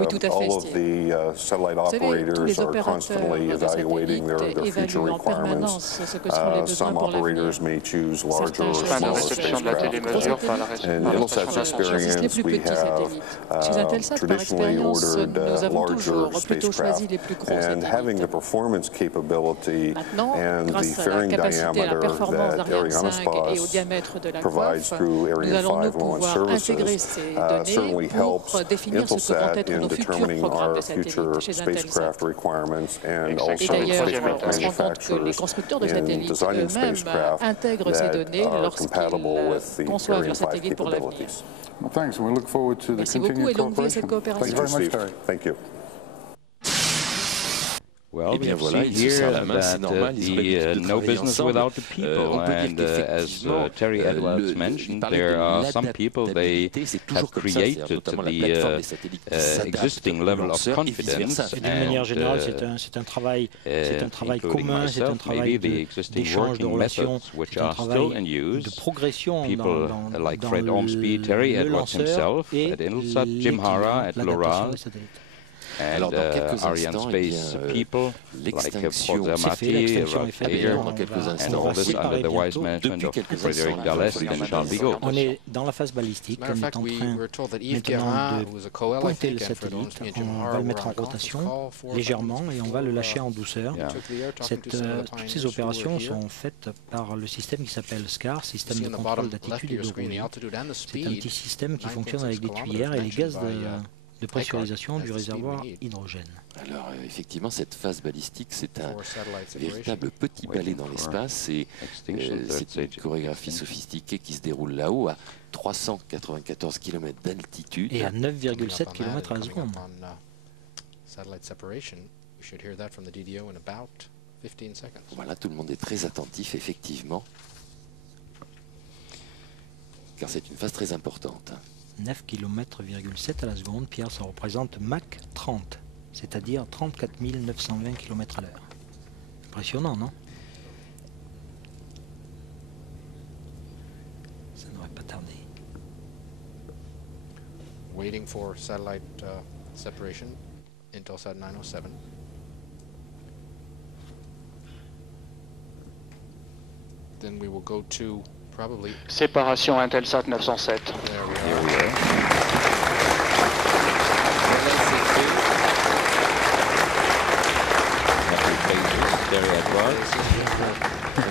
Oui, tout à fait, Steve. Vous savez, tous les opérateurs de satellites évaluent en permanence ce que seront les besoins pour l'avenir. Certains choisissent la télémesure par la choisissent les plus petits satellites. Chez Intelsat, par expérience, nous avons toujours plutôt choisi les plus gros satellites. Maintenant, grâce à la capacité et à la performance d'Ariane 5 et au diamètre de la coiffe, nous allons nous pouvoir intégrer ces données pour définir ce que vont être nos futurs programmes de satellites chez Intelsat. Et d'ailleurs, on se rend compte que les constructeurs de satellites eux-mêmes intègrent ces données lorsqu'ils conçoivent leurs satellites pour l'avenir. Merci beaucoup et longue vie à cette coopération. Well, we have seen here that no business without the people, and as Terry Edwards mentioned, there are some people they have created the existing level of confidence. D'une manière générale, c'est un travail commun, c'est un travail d'échange, de relations, c'est un travail de progression dans Fred Hornsby, Terry le Edwards lanceur himself et at Intelsat, Jim Harrah at LORA. Alors dans quelques instants, l'extinction est faite. Dans quelques instants, depuis quelques instants, on est dans la phase balistique, on est en train maintenant de pointer le satellite, on va le mettre en rotation légèrement et on va le lâcher en douceur. Toutes ces opérations sont faites par le système qui s'appelle SCAR, système de contrôle d'attitude et de roulis. C'est un petit système qui fonctionne avec des cuillères et les gaz de pressurisation du réservoir hydrogène. Alors effectivement, cette phase balistique, c'est un véritable petit balai dans l'espace et c'est une chorégraphie sophistiquée qui se déroule là-haut à 394 km d'altitude. Et à 9,7 km à la seconde. Voilà, tout le monde est très attentif, effectivement, car c'est une phase très importante. 9 km,7 à la seconde, Pierre, ça représente Mach 30, c'est-à-dire 34 920 km à l'heure. Impressionnant, non? Ça n'aurait pas tardé. Waiting for satellite separation, Intelsat 907. Then we will go to probably séparation Intelsat 907.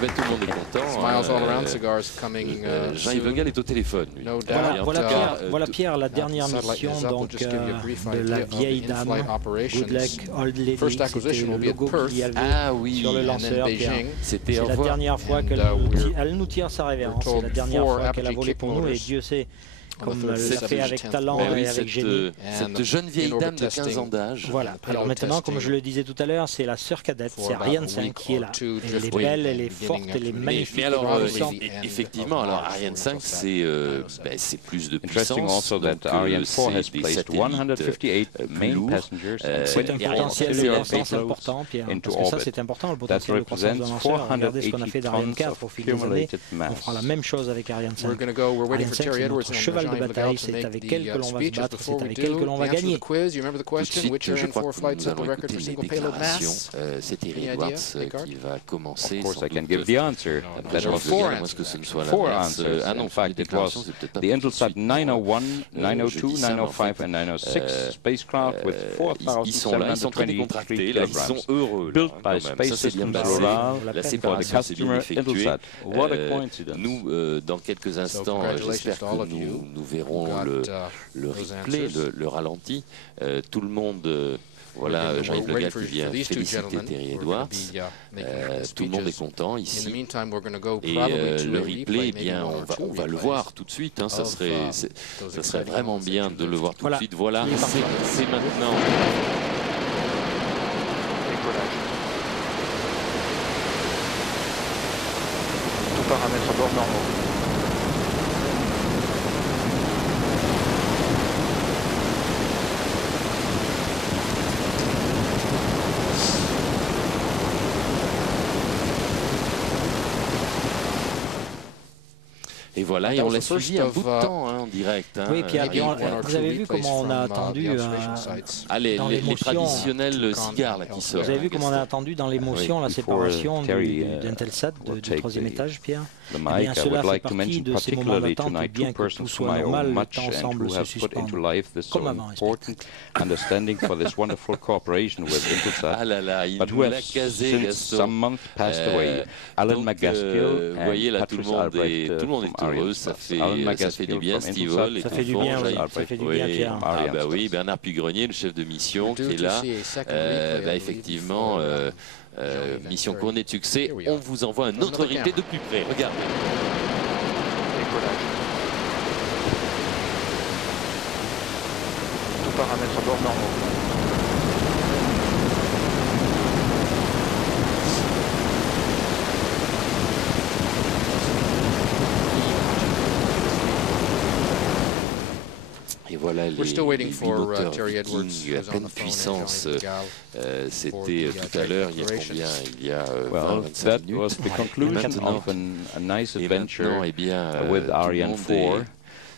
Tout le monde est content. Jean-Yves Le Gall est au téléphone. Voilà Pierre, la dernière mission donc, de la vieille dame, Good Luck Old Lady, c'était le logo qu'il y avait sur le lanceur. C'est la dernière fois qu'elle nous tire sa révérence, c'est la dernière fois qu'elle a volé pour nous et Dieu sait comme elle l'a fait avec talent et avec génie. Cette jeune vieille dame de 15 ans d'âge. Voilà. Alors maintenant, comme je le disais tout à l'heure, c'est la sœur cadette, c'est Ariane 5 qui est là. Elle est belle, elle est forte, elle est magnifique. Mais alors, effectivement, alors Ariane 5, c'est plus de puissance. Ariane 4 has placed 158 main passengers. C'est un potentiel de croissance important, Pierre. Parce que ça, c'est important, le potentiel de croissance d'un lanceur. Regardez ce qu'on a fait d'Ariane 4 au fil des années. On fera la même chose avec Ariane 5. Ariane 5, c'est notre cheval de bataille, c'est avec elle que l'on va se battre, c'est avec elle que l'on va gagner. Tout de suite, je crois que nous allons écouter les déclarations. C'est Terry Edwards qui va commencer. Of course, I can give the answer. That was four answers. In fact, it was the Intelsat 901, 902, 905 and 906 spacecraft with 4,723 kilograms, built by Space Systems Roral for the customer Intelsat. What a coincidence! Nous, dans quelques instants, j'espère que nous verrons le replay, le ralenti. Tout le monde, voilà, Jean-Yves Le Gall qui vient féliciter Terry Edwards. Tout le monde est content ici. Et le replay, eh bien, on va le voir tout de suite. Hein. Ça serait vraiment bien de le voir tout de suite. Voilà, c'est maintenant. Tout paramètre bord normaux. Et voilà, et on l'a suivi un bout de temps en direct. Oui, Pierre, vous avez vu comment on a attendu les traditionnels cigares là, qui sortent. Vous avez vu comment on a attendu dans l'émotion la séparation d'Intelsat du troisième étage, Pierre? Eh bien, cela fait partie de ces moments d'attente, bien que tout soit normal, le temps semble se suspendre, comme avant. Understanding for this wonderful cooperation with Intelsat, but who have since some months passed away. Alan McGaskill and Patrice Albrecht from Arianespace. Ça fait du bien, Steve Hall. Ça fait du bien, Pierre. Ah bah oui, Bernard Puy-Grenier, le chef de mission, qui est là. Effectivement, mission couronnée de succès. On vous envoie un autre replay de plus près. Regardez. Décollage. Tout paramètre bord normaux. Et voilà les moteurs Viking à pleine puissance. C'était tout à l'heure, il y a combien? Il y a 25 minutes. Was the conclusion of a nice adventure with Ariane 4.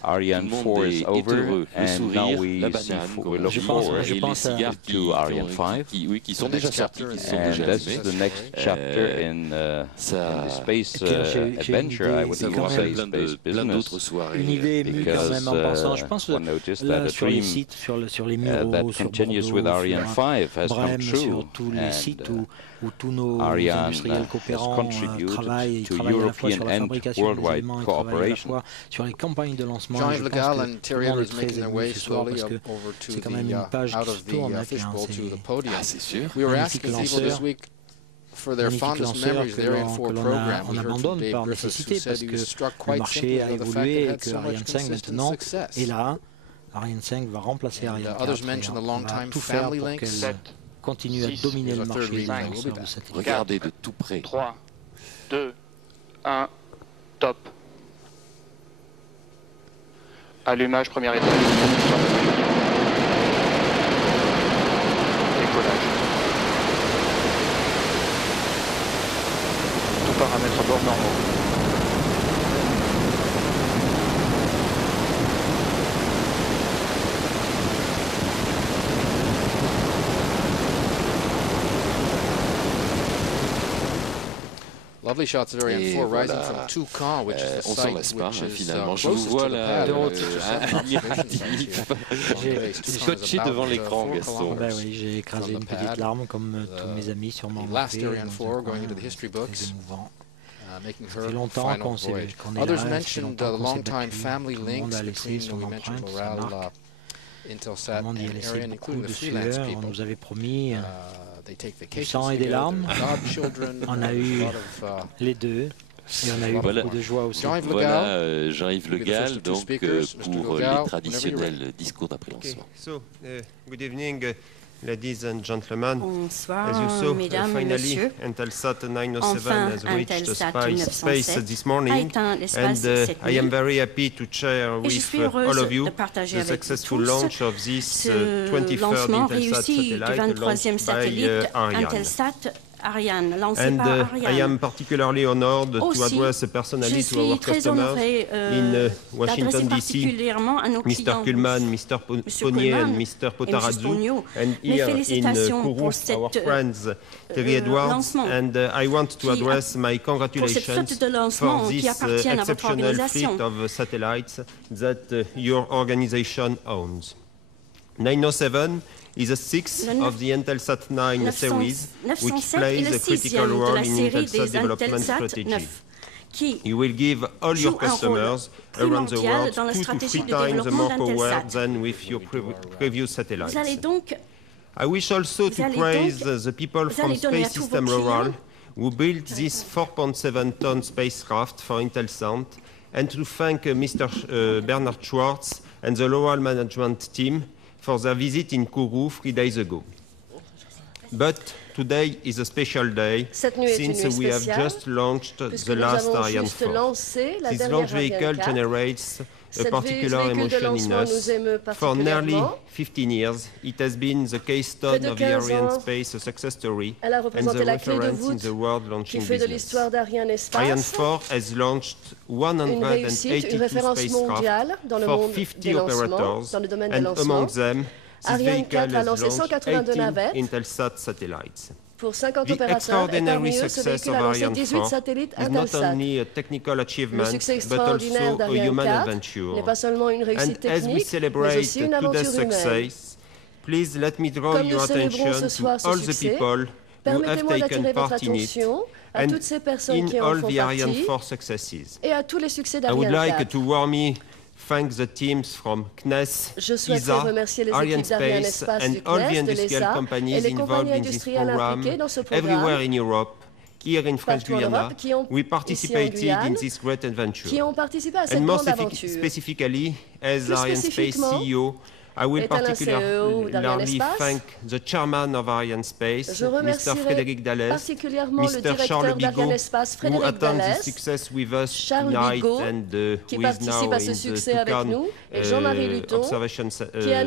Ariane 4 is over, and now we look forward to Ariane 5. Qui sont déjà sortis, and that's the next chapter in the space adventure, I would even say, space business. Une idée émue quand même en pensant, je pense, là, sur les sites, sur les Mureaux, sur Bordeaux, sur Brême, sur tous les sites où tous nos industriels coopérants travaillent à la fois sur la fabrication des éléments et travaillent à la fois sur les campagnes de lancement. Jean-Yves Le Gall and Thierry Henry is making their way slowly over to the out of the fishbowl to the podium. We were asking people this week for their fondest memories of the Ariane 4 program. We heard from Dave Griffiths who said he was struck quite simply by the fact that it had so much consistent success. Et là, Ariane 5 va remplacer Ariane 4. Others mentioned the long-time family links. Continue à dominer le marché des lanceurs de satellites. Regardez de tout près. 3, 2, 1, top. Allumage, première étape. Décollage. Tout paramètre bord normaux. Lovely shots of Ariane 4 rising from Toucan, which is the site which is finalement, je vous vois là, scotché devant l'écran, Gaston. Ben oui, j'ai écrasé une petite larme comme tous mes amis sûrement. Last Ariane 4 going into the history books. Making her longtemps final voyage. Others mentioned the long-time family links between, we mentioned Loral, Intelsat and Ariane, including the freelance people. Nous avait promis du sang et des larmes. On a eu les deux. Et on a eu beaucoup de joie aussi. Voilà Jean-Yves Le Gall donc, pour les traditionnels discours d'après-lancement. Good evening, ladies and gentlemen. Bonsoir, as you saw, mesdames et messieurs. Intelsat 907 enfin, has reached Intelsat space this morning, and I am very happy to share with all of you the successful launch of this 23rd Intelsat satellite launched by Ariane, and I am particularly honored to address personally to our customers in Washington DC, Mr. Kuhlman, Mr. Ponier and Mr. Potarazzu, and here in Kourou, our friends Terry Edwards, and I want to address my congratulations for this exceptional fleet of satellites that your organization owns. 907 is a sixth of the Intelsat 9 series, which plays a critical role in Intelsat development strategy. You will give all your customers around the world 2 to 3 times more power than with your previous satellites. I wish also to praise the people from Space System Rural who built this 4.7-ton spacecraft for Intelsat, and to thank Mr. Bernard Schwartz and the Rural management team for their visit in Kourou 3 days ago. But today is a special day since we have just launched the last Ariane 4. This launch vehicle generates a particular emotion in us. For nearly 15 years, it has been the keystone of the Ariane space success story and the reference in the world launching business. Ariane 4 has launched 182 spacecraft for 50 operators, and among them, this vehicle has launched 18 Intelsat satellites. The extraordinary success of Ariane 4 is not only a technical achievement, but also a human adventure. And as we celebrate today's success, please let me draw your attention to all the people who have taken part in it, and in all the Ariane 4 successes. I would like to warmly thank the teams from CNES, ESA, Arianespace, and all the industrial companies involved in this program everywhere in Europe. Here in French Guiana, we participated in this great adventure. And more specifically, as Arianespace CEO, I will particularly thank the chairman of Arianespace, Mr. Frédéric Dallès, Mr. Charles Bigot, who attended the success with us tonight and who is now in the Toucan Observation Center,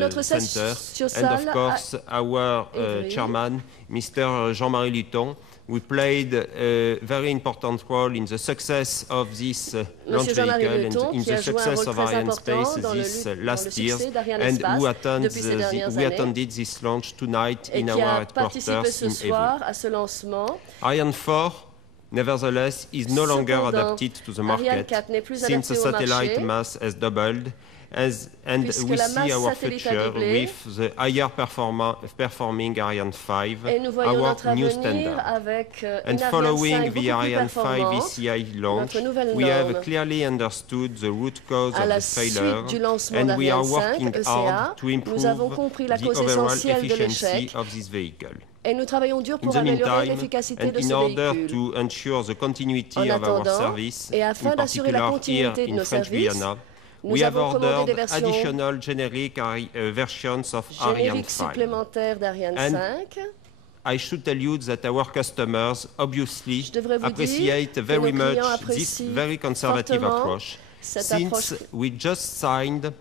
and of course our chairman, Mr. Jean-Marie Luton, we played a very important role in the success of this launch vehicle and in the success of Arianespace this last year, and who attended this launch tonight in our headquarters in Évry. Ariane 4, nevertheless, is no longer adapted to the market since the satellite mass has doubled, and we see our future with the higher performing Ariane 5, our new standard. And following the Ariane 5 ECI launch, we have clearly understood the root cause of the failure, and we are working hard to improve the overall efficiency of this vehicle. Et nous travaillons dur pour améliorer l'efficacité de ce véhicule. To ensure the continuity of our service, et afin d'assurer la continuité de nos services, we have ordered additional generic versions of Ariane 5. supplémentaires d'Ariane 5. I should tell you that our customers obviously appreciate very much this very conservative approach, since we just signed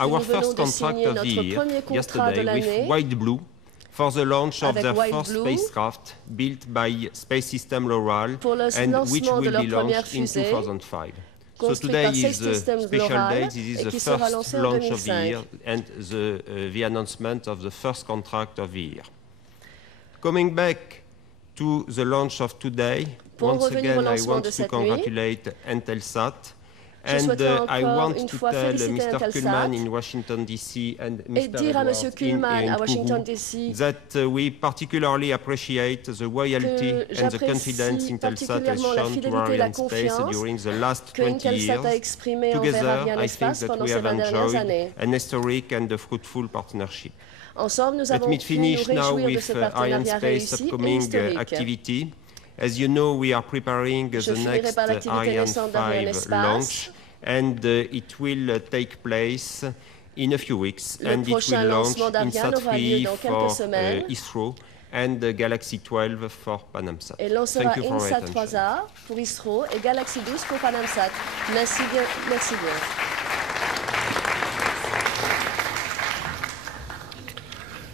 our first contract of the year yesterday with White Blue for the launch of their first spacecraft built by Space System Loral, and which will be launched in 2005. So today is a special day. This is the first launch of the year and the announcement of the first contract of the year. Coming back to the launch of today, once again I want to congratulate Intelsat. And I want to tell Mr. Kuhlman in Washington, D.C. and Mr. Edwards that we particularly appreciate the loyalty and the confidence Intelsat has shown to Arianespace during the last 20 years. Together, I think that we have enjoyed an historic and a fruitful partnership. Let me finish now with Arianespace's upcoming activity. As you know, we are preparing the next Ariane 5 launch, and it will take place in a few weeks, and it will launch INSAT-3 for ISRO and Galaxy 12 for Panamsat. Thank you for your attention. INSAT-3A pour ISRO et Galaxy 12 pour Panamsat. Merci bien. Merci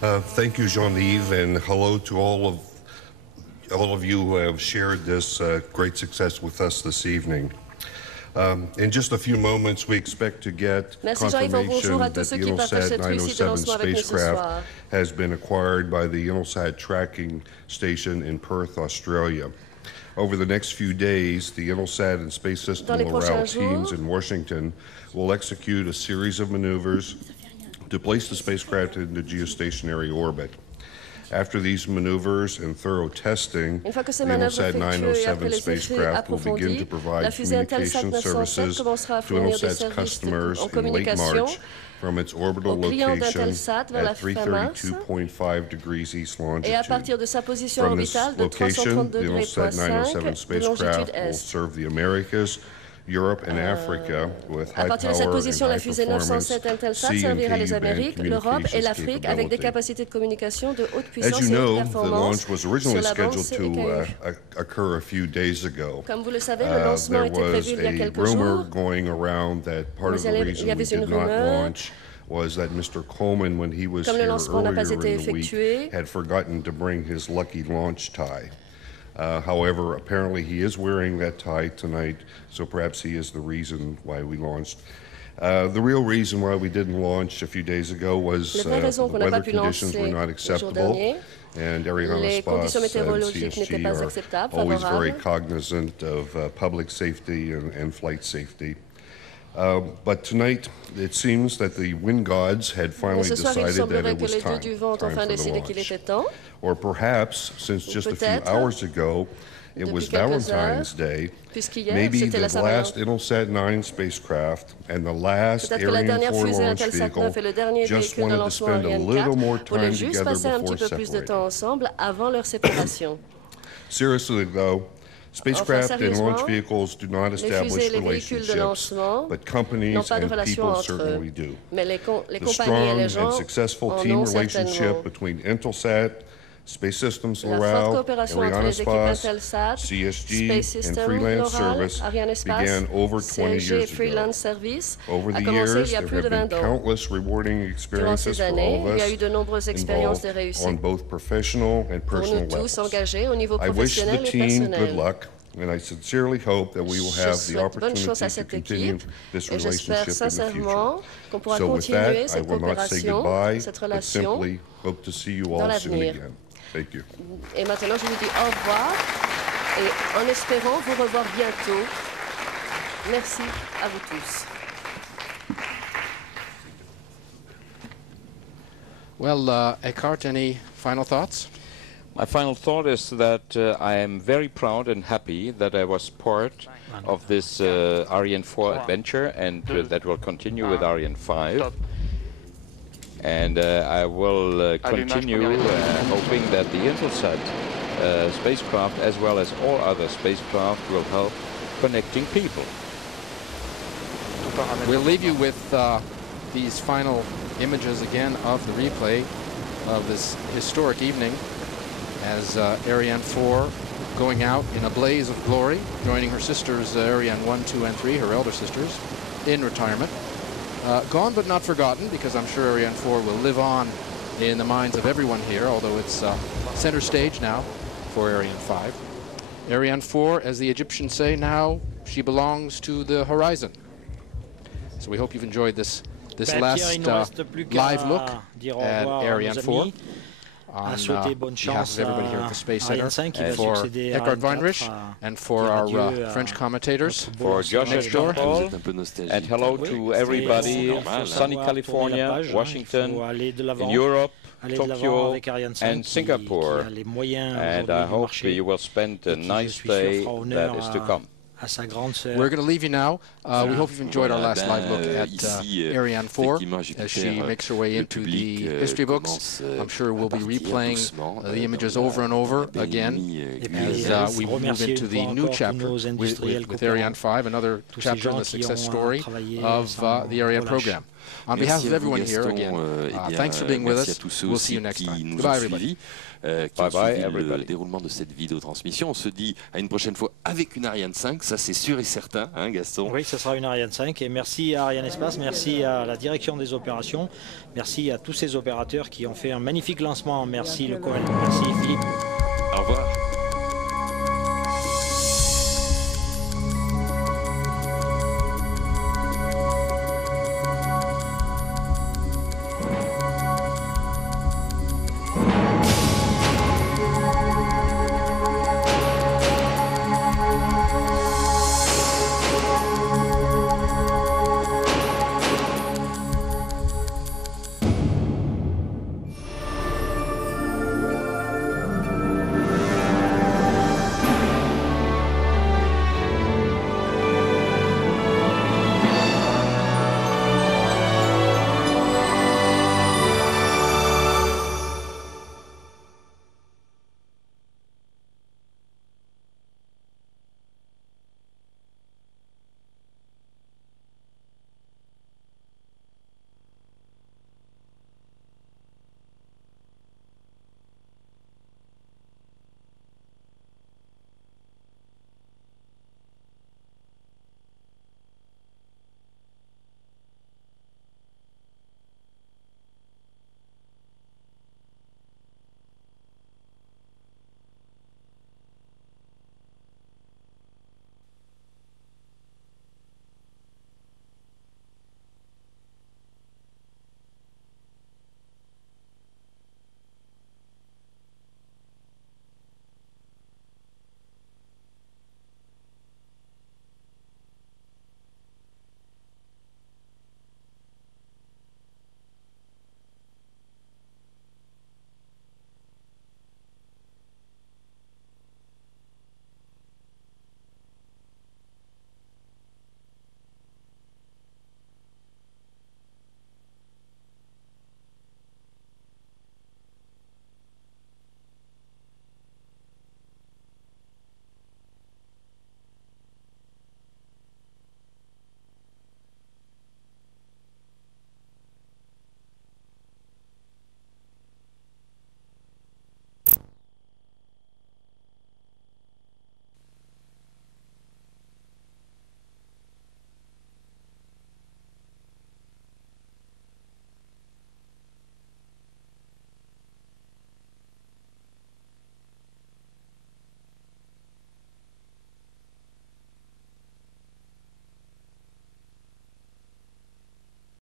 bien. Thank you, Jean-Yves, and hello to all of you who have shared this great success with us this evening. In just a few moments, we expect to get confirmation that the Intelsat 907 spacecraft has been acquired by the Intelsat tracking station in Perth, Australia. Over the next few days, the Intelsat and Space System Loral teams in Washington will execute a series of maneuvers to place the spacecraft into geostationary orbit. After these maneuvers and thorough testing, the Intelsat 907 spacecraft will begin to provide communication services to Intelsat's customers in late March from its orbital location at 332.5 degrees east longitude. From this location, the Intelsat 907 spacecraft will serve the Americas, Europe and Africa with high power and high performance C and Ku band communications capability. As you know, the launch was originally scheduled to occur a few days ago. There was a rumor going around that part of the reason we did not launch was that Mr. Coleman, when he was here earlier in the week, had forgotten to bring his lucky launch tie. However, apparently he is wearing that tie tonight, so perhaps he is the reason why we launched. The real reason why we didn't launch a few days ago was the weather conditions were not acceptable, and Arianespace and CSG are always very cognizant of public safety and flight safety. But tonight, it seems that the wind gods had finally decided that it was time for the launch. Or perhaps, since just a few hours ago, it was Valentine's Day, maybe the last Intelsat 9 spacecraft and the last Ariane 4 launch vehicle just wanted to spend a little more time together before separating. Seriously, though, spacecraft and launch vehicles do not establish relationships, but companies and people certainly do. The strong and successful team relationship between Intelsat, Space Systems La forte Loral, coopération entre les équipes Intelsat, CSG, Space Systems and Freelance Loral, Service Ariane Espace, began over 20 CSG years et Freelance Service Over a the commencé years, il y a there plus have de been 20 ans. countless rewarding Durant experiences ces for all années, of il y a us eu de nombreuses expériences de involved réussite on both professional and pour personal nous tous levels. engagés au niveau I wish the professionnel et team good personnel. luck, and I sincerely hope that we will have the souhaite bonne opportunity chance à to cette continue équipe this et j'espère relationship in the sincèrement future. qu'on pourra So with continuer that, I cette will not say coopération, goodbye, cette but relation simply hope to see you dans all soon l'avenir. again. Thank you. Et maintenant, je vous dis au revoir et en espérant vous revoir bientôt. Merci à vous tous. Well, Eckhart, any final thoughts? My final thought is that I am very proud and happy that I was part of this Ariane 4 adventure and that will continue with Ariane 5. And I will continue hoping that the Intelsat spacecraft, as well as all other spacecraft, will help connecting people. We'll leave you with these final images again of the replay of this historic evening as Ariane 4 going out in a blaze of glory, joining her sisters Ariane 1, 2, and 3, her elder sisters, in retirement. Gone but not forgotten, because I'm sure Ariane 4 will live on in the minds of everyone here, although it's center stage now for Ariane 5. Ariane 4, as the Egyptians say now, she belongs to the horizon. So we hope you've enjoyed this last live look at Ariane 4. On behalf of everybody here at the Space Center, and for Eckhart Weinrich, and for our French commentators, for Josh Paul, and hello to everybody in sunny California, Washington, in Europe, Tokyo, and Singapore. And I hope you will spend a nice day that is to come. We're going to leave you now. We hope you've enjoyed our last live look at Ariane 4 as she makes her way into the history books. I'm sure we'll be replaying the images over and over again as we move into the new chapter with Ariane 5, another chapter in the success story of the Ariane program. On behalf of everyone here, again, thanks for being with us. We'll see you next time. Goodbye, everybody. Bye-bye, everybody. Le déroulement de cette vidéotransmission. On se dit à une prochaine fois avec une Ariane 5, ça c'est sûr et certain, hein, Gaston? Oui, ce sera une Ariane 5. Et merci à Ariane Espace, merci à la direction des opérations, merci à tous ces opérateurs qui ont fait un magnifique lancement. Merci le Merci Philippe. Au revoir.